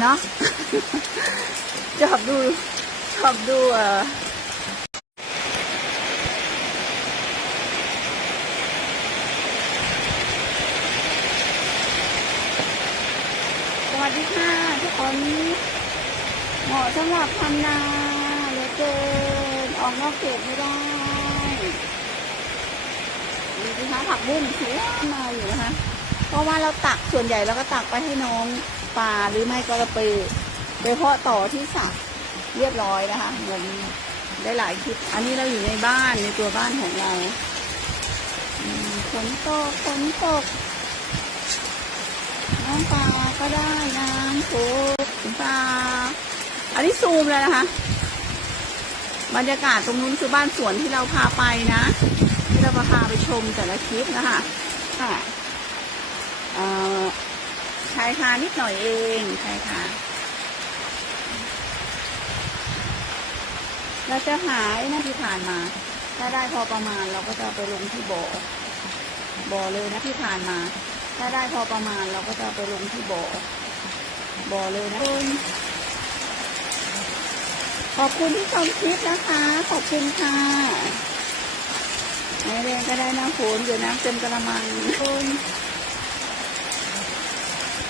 เนาะชอบดูชอบดูอ่อสวัสดีค่ะทุกคนเหมาะสำหรับทำนาเหลือเกินออกนอกเขตไม่ได้ดูสิคะผักบุ้งสวยมาอยู่นะคะเพราะว่าเราตักส่วนใหญ่เราก็ตักไปให้น้อง ปลาหรือไม่ก็เราไปไปเพาะต่อที่สระเรียบร้อยนะคะเหมือนได้หลายคลิปอันนี้เราอยู่ในบ้านในตัวบ้านของเราฝนตกฝนตกน้ำปลาก็ได้น้ำซุปปลาอันนี้ซูมเลยนะคะ บรรยากาศตรงนู้นคือบ้านสวนที่เราพาไปนะ ที่เราพาไปชมแต่ละคลิปนะคะค่ะเอ่า คานิดหน่อยเองชายคาเราจะหายนะที่ผ่านมา ถ้าได้พอประมาณเราก็จะเอาไปลงที่บ่อบ่อเลยนะที่ผ่านมา ถ้าได้พอประมาณเราก็จะเอาไปลงที่บ่อบ่อเลยนะคุณขอบคุณที่ชมคลิปนะคะ ขอบคุณค่ะไม่แรงก็ได้น้ำฝนเดี๋ยวน้ำเต็มกระมังคุณ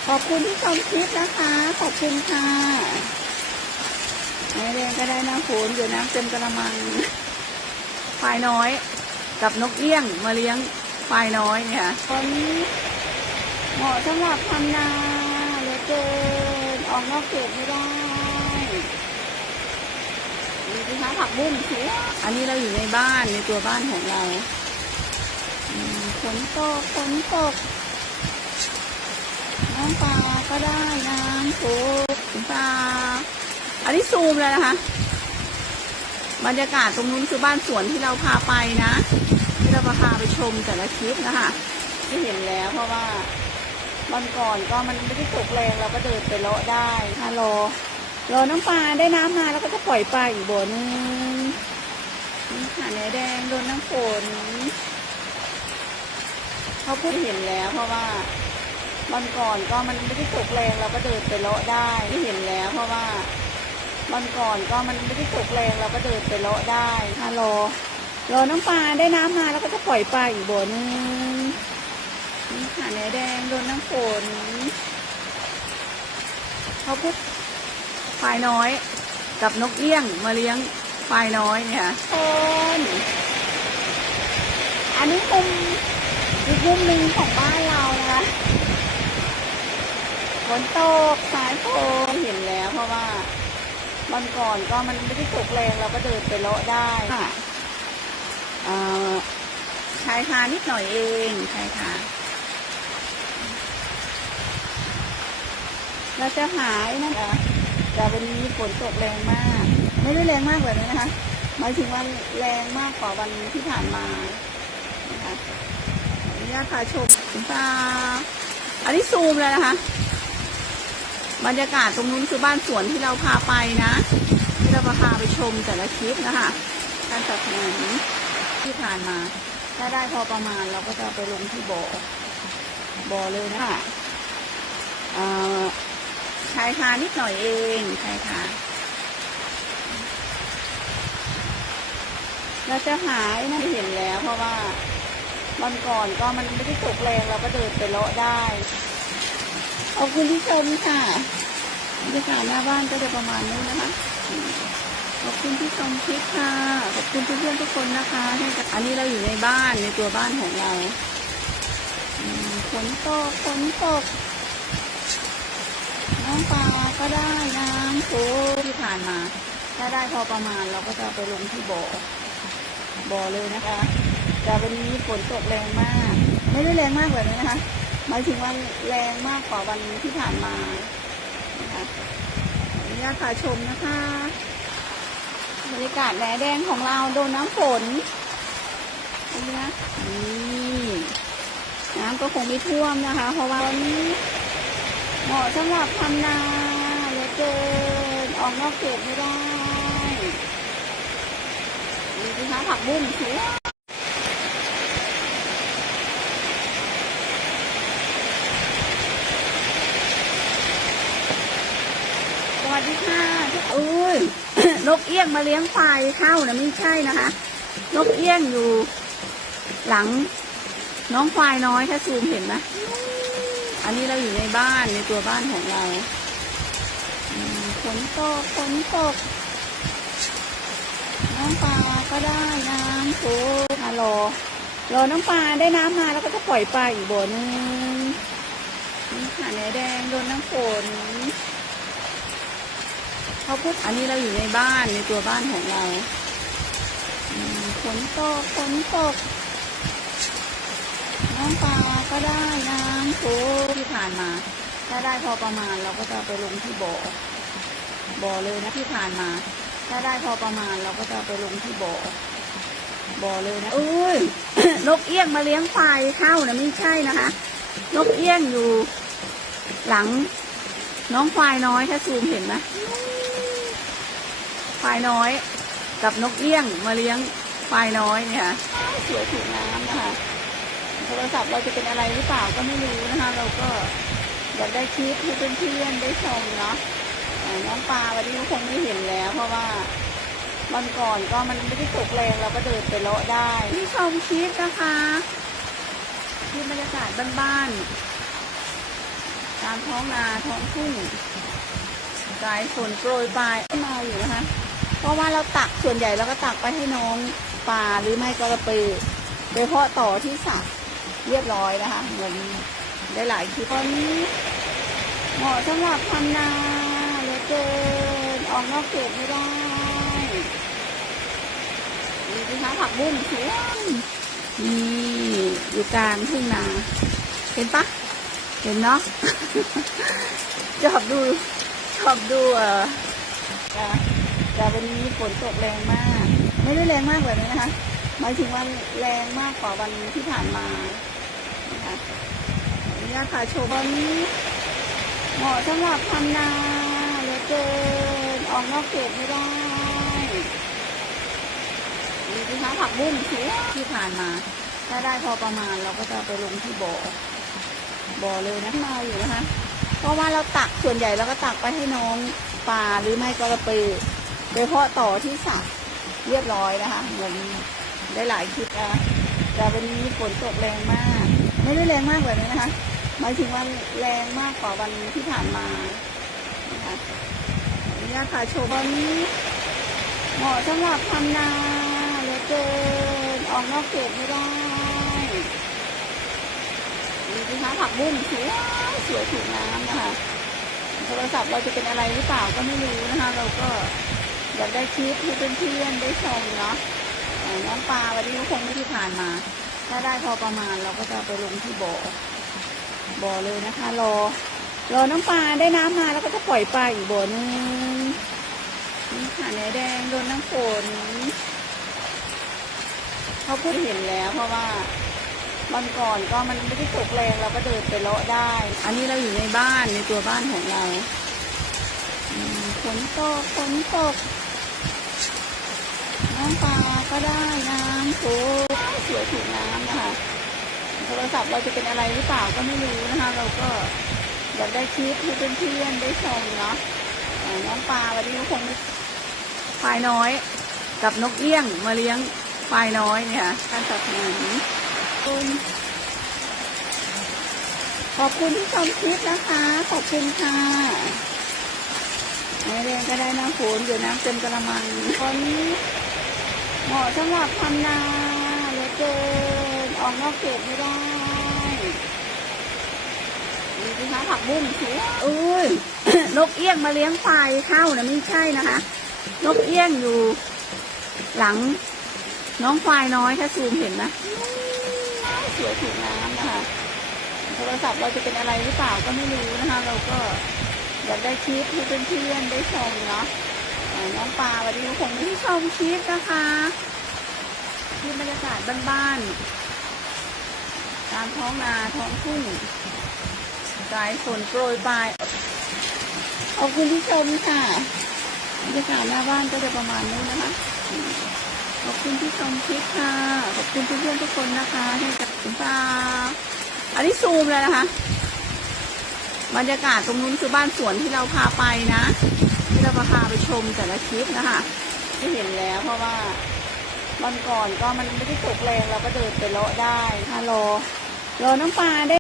ขอบคุณที่ชมคลิปนะคะ ขอบคุณค่ะไม่แรงก็ได้น้ำฝนเดี๋ยวน้ำเต็มกระมังควายน้อย กับนกเอี้ยงมาเลี้ยงควายน้อยเนี่ยค่ะตอนนี้เหมาะสำหรับทำนาเหลือเกินออกนอกเขตไม่ได้ดูสิคะผักบุ้งสวยอันนี้เราอยู่ในบ้านในตัวบ้านของเราฝนตกฝนตก น้ำปลาก็ได้น้ำซุปปลาอันนี้ซูมเลยนะคะ บรรยากาศตรงนู้นคือบ้านสวนที่เราพาไปนะ ที่เราพาไปชมแต่ละคลิปนะคะที่เห็นแล้วเพราะว่าวันก่อนก็มันไม่ได้ตกแรงเราก็เดินไปเลาะได้ฮัลโหลรอน้ำปลาได้น้ำมาแล้วก็จะปล่อยปลาอีกบ่อนึงนี่ค่ะเนื้อแดงโดนน้ำฝนเขาพูดเห็นแล้วเพราะว่า วันก่อนก็มันไม่ได้ตกแรงเราก็เดินไปเลาะได้ที่เห็นแล้ว เพราะว่าวันก่อนก็มันไม่ได้ตกแรงเราก็เดินไปเลาะได้ฮัลโหลรอน้ำปลาได้น้ำมาแล้วก็จะปล่อยปลาอีกบ่อนึงนี่ค่ะเนื้อแดงโดนน้ำฝนเขาพูดควายน้อย กับนกเอี้ยงมาเลี้ยงควายน้อยเนี่ยค่ะคนอันนี้มุมอีกมุมหนึ่งของบ้านเรานะคะ ฝนตกสายฝนเห็นแล้วเพราะว่าวันก่อนก็มันไม่ได้ตกแรงเราก็เดินไปเลาะได้ค่ะเอ่อชายคานิดหน่อยเองชายคาเราจะหายนะคะแต่วันนี้ฝนตกแรงมาก ไม่ได้แรงมากแบบนี้นะคะหมายถึงว่าแรงมากกว่าวันที่ผ่านมานะคะขออนุญาตพาชมคุณตาอันนี้ซูมเลยนะคะ บรรยากาศตรงนู้นคือบ้านสวนที่เราพาไปนะ ที่เราพาไปชมแต่ละคลิปนะคะการจัดงานที่ผ่านมา ถ้าได้พอประมาณเราก็จะไปลงที่บ่อบ่อเลยนะคะชายคานิดหน่อยเองชายคาเราจะหายนะเห็นแล้วเพราะว่าวันก่อนก็มันไม่ได้ตกแรงเราก็เดินไปเลาะได้ ขอบคุณที่ชมค่ะบรรยากาศหน้าบ้านก็จะประมาณนี้นะคะ ขอบคุณที่ชมคลิปค่ะ ขอบคุณเพื่อนๆทุกคนนะคะที่อันนี้เราอยู่ในบ้านในตัวบ้านของเราฝนตกฝนตกน้ำปลาก็ได้น้ำซุปที่ผ่านมา ถ้าได้พอประมาณเราก็จะไปลงที่บ่อ บ่อเลยนะคะ แต่วันนี้ฝนตกแรงมาก ไม่ได้แรงมากแบบนี้นะคะ หมายถึงว่าแรงมากกว่าวันที่ผ่านมานะคะนุญาตพาชมนะคะบรรยากาศแหนแดงของเราโดนน้ำฝนนี่นะนี่น้ำก็คงไม่ท่วมนะคะ เพราะว่าวันนี้เหมาะสำหรับทำนาเหลือเกินออกนอกเขตไม่ได้ดูสิคะผักบุ้งสวย ดีค่ะอุ้ยนกเอี้ยงมาเลี้ยงควายเข้านะไม่ใช่นะคะ นกเอี้ยงอยู่ หลัง น้องควายน้อยถ้าซูมเห็นไหมอันนี้เราอยู่ในบ้านในตัวบ้านของเราฝนตกฝนตกน้ำปลาก็ได้น้ำโค้กรอรอน้ำปลาได้น้ำมาแล้วก็จะปล่อยปลาอีกบ่อนึงนี่ค่ะเนื้อแดงโดนน้ำฝน เขาพูดอันนี้เราอยู่ในบ้านในตัวบ้านของเราฝนตกฝนตกน้ำปลาก็ได้น้ำโค้กที่ผ่านมา ถ้าได้พอประมาณเราก็จะไปลงที่บ่อ บ่อเลยนะที่ผ่านมา ถ้าได้พอประมาณเราก็จะไปลงที่บ่อ บ่อเลยนะเอ้ยนกเอี้ยงมาเลี้ยงควายเข้านะไม่ใช่นะคะนกเอี้ยงอยู่หลังน้องควายน้อยถ้าซูมเห็นไหม ควายน้อย กับนกเอี้ยงมาเลี้ยงควายน้อยเนี่ยค่ะสวยถูกน้ำนะคะโทรศัพท์เราจะเป็นอะไรหรือเปล่าก็ไม่รู้นะคะ เราก็อยากได้คลิปให้เพื่อนๆได้ชมเนาะอ่าน้องปลาวันนี้ก็คงไม่เห็นแล้ว เพราะว่าวันก่อนก็มันไม่ได้ตกแรงเราก็เดินไปเลาะได้ที่ชมคลิปนะคะคลิปบรรยากาศบ้านๆตามท้องนาท้องทุ่งสายฝนโปรยปลายมาอยู่นะคะเพ ราะว่าเราตักส่วนใหญ่เราก็ตักไปให้น้องปลาหรือไม่ก็ไปไปเพาะต่อที่สระเรียบร้อยนะคะเหมือนได้หลายคลิปตอนนี้เหมาะสำหรับทำนาเหลือเกินออกนอกเขตไม่ได้นี่นะคะผักบุ้งสวยนี่อยู่กลางทุ่งนา เห็นปะเห็นเนาะชอบดูชอบดูเออค่ะ แต่วันนี้ฝนตกแรงมาก ไม่ได้แรงมากแบบนี้นะคะ หมายถึงว่าแรงมากกว่าวันที่ผ่านมานะคะนุญาตถ่ายโชว์วันนี้เหมาะสำหรับทำนาเหลือเกินออกนอกเขตไม่ได้นี่นะคะผักบุ้งสวยที่ผ่านมา ถ้าได้พอประมาณเราก็จะไปลงที่บ่อบ่อเลยนะมาอยู่นะคะ เพราะว่าเราตักส่วนใหญ่เราก็ตักไปให้น้องปลาหรือไม่ก็ไป ไปเพาะต่อที่สระเรียบร้อยนะคะเหมือนได้หลายคลิปนะแต่วันนี้ฝนตกแรงมาก ไม่ได้แรงมากแบบนี้นะคะหมายถึงว่าแรงมากกว่าวันที่ผ่านมานะคะนุญาตถ่ายโชว์วันนี้เหมาะสำหรับทำนาเหลือเกินออกนอกเขตไม่ได้นี่นะคะผักบุ้งสวยสวยถูกน้ำนะคะโทรศัพท์เราจะเป็นอะไรหรือเปล่าก็ไม่รู้นะคะ เราก็ อยากได้คลิปให้เพื่อนๆได้ชมเนาะน้องปลาวันนี้ก็คงไม่ได้ผ่านมา ถ้าได้พอประมาณเราก็จะไปลงที่บ่อบ่อเลยนะคะรอรอน้องปลาได้น้ำมาแล้วก็จะปล่อยปลาอีกบ่อนึงนี่ค่ะเนื้อแดงโดนน้ำฝนเขาพูดเห็นแล้วเพราะว่าวันก่อนก็มันไม่ได้ตกแรงเราก็เดินไปเลาะได้ อันนี้เราอยู่ในบ้านในตัวบ้านของเราฝนตกฝนตกำปลาก็ได้น้ำโค้กสวยถูกน้ำนะคะโทรศัพท์เราจะเป็นอะไรหรือเปล่าก็ไม่รู้นะคะ เราก็อยากได้คลิปให้เพื่อนๆได้ชมเนาะน้องปลาวันนี้ก็คงไม่ควายน้อย กับนกเอี้ยงมาเลี้ยงควายน้อยเนี่ยค่ะการสนับสนุนขอบคุณขอบคุณที่ชมคลิปนะคะ ขอบคุณค่ะไม่เรียนก็ได้น้ำฝนเดี๋ยวน้ำเต็มกระมังคนนี้ เหมาะสำหรับทำนาเหลือเกินออกนอกเขตไม่ได้นี่นะคะผักบุ้งสวยอุ้ยนกเอี้ยงมาเลี้ยงควายเข้านะไม่ใช่นะคะ นกเอี้ยงอยู่ หลัง น้องควายน้อยถ้าซูมเห็นไหมสวยถูกน้ำนะคะโทรศัพท์เราจะเป็นอะไรหรือเปล่าก็ไม่รู้นะคะ เราก็อยากได้คลิปให้เพื่อนๆได้ชมเนาะอ่าน้อง ปลาวันนี้ก็คงไม่ได้ชมคลิปนะคะคลิปบรรยากาศบ้านๆตามท้องนาท้องทุ่งสายฝนโปรยปลายขอบคุณที่ชมค่ะบรรยากาศหน้าบ้านก็จะประมาณนี้นะคะ ขอบคุณที่ชมคลิปค่ะ ขอบคุณเพื่อนๆทุกคนนะคะที่กับคุณตาอันนี้ซูมเลยนะคะ บรรยากาศตรงนู้นคือบ้านสวนที่เราพาไปนะ จะมาพาไปชมแต่ละคลิปนะคะที่เห็นแล้วเพราะว่าวันก่อนก็มันไม่ได้ตกแรงเราก็เดินไปเลาะได้ถ้ารอรอน้ำปลาได้